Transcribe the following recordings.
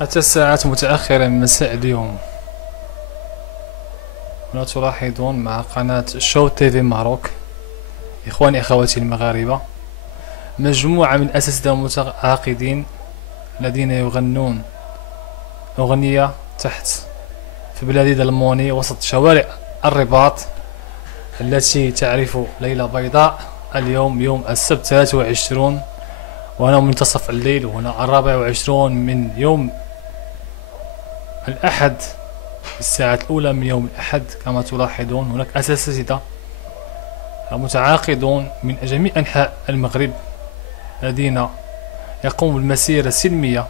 حتى الساعات متأخرة من مساء اليوم، هنا تلاحظون مع قناة شو تيفي ماروك إخواني أخواتي المغاربة مجموعة من الأساتذة المتعاقدين الذين يغنون أغنية تحت في بلاد الموني وسط شوارع الرباط التي تعرف ليلة بيضاء. اليوم يوم السبت 23 وهنا منتصف الليل، وهنا 24 من يوم الأحد الساعة الأولى من يوم الأحد. كما تلاحظون هناك أساتذة متعاقدون من جميع أنحاء المغرب الذين يقوموا بالمسيرة السلمية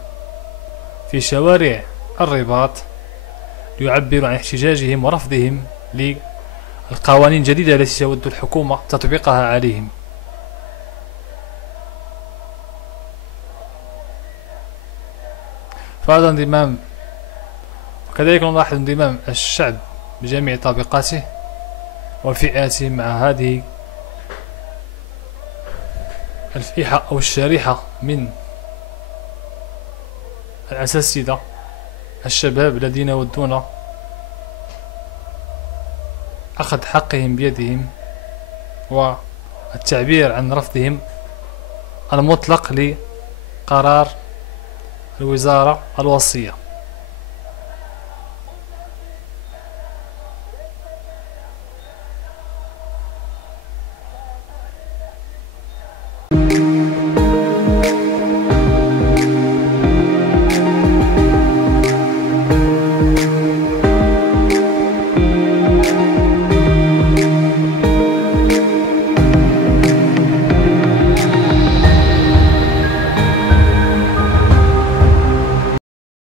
في شوارع الرباط ليعبروا عن احتجاجهم ورفضهم للقوانين الجديدة التي تود الحكومة تطبيقها عليهم. فهذا انضمام، وكذلك نلاحظ انضمام الشعب بجميع طبقاته وفئاته مع هذه الفئة أو الشريحة من الأساتذة الشباب الذين يودون أخذ حقهم بيدهم والتعبير عن رفضهم المطلق لقرار الوزارة الوصية.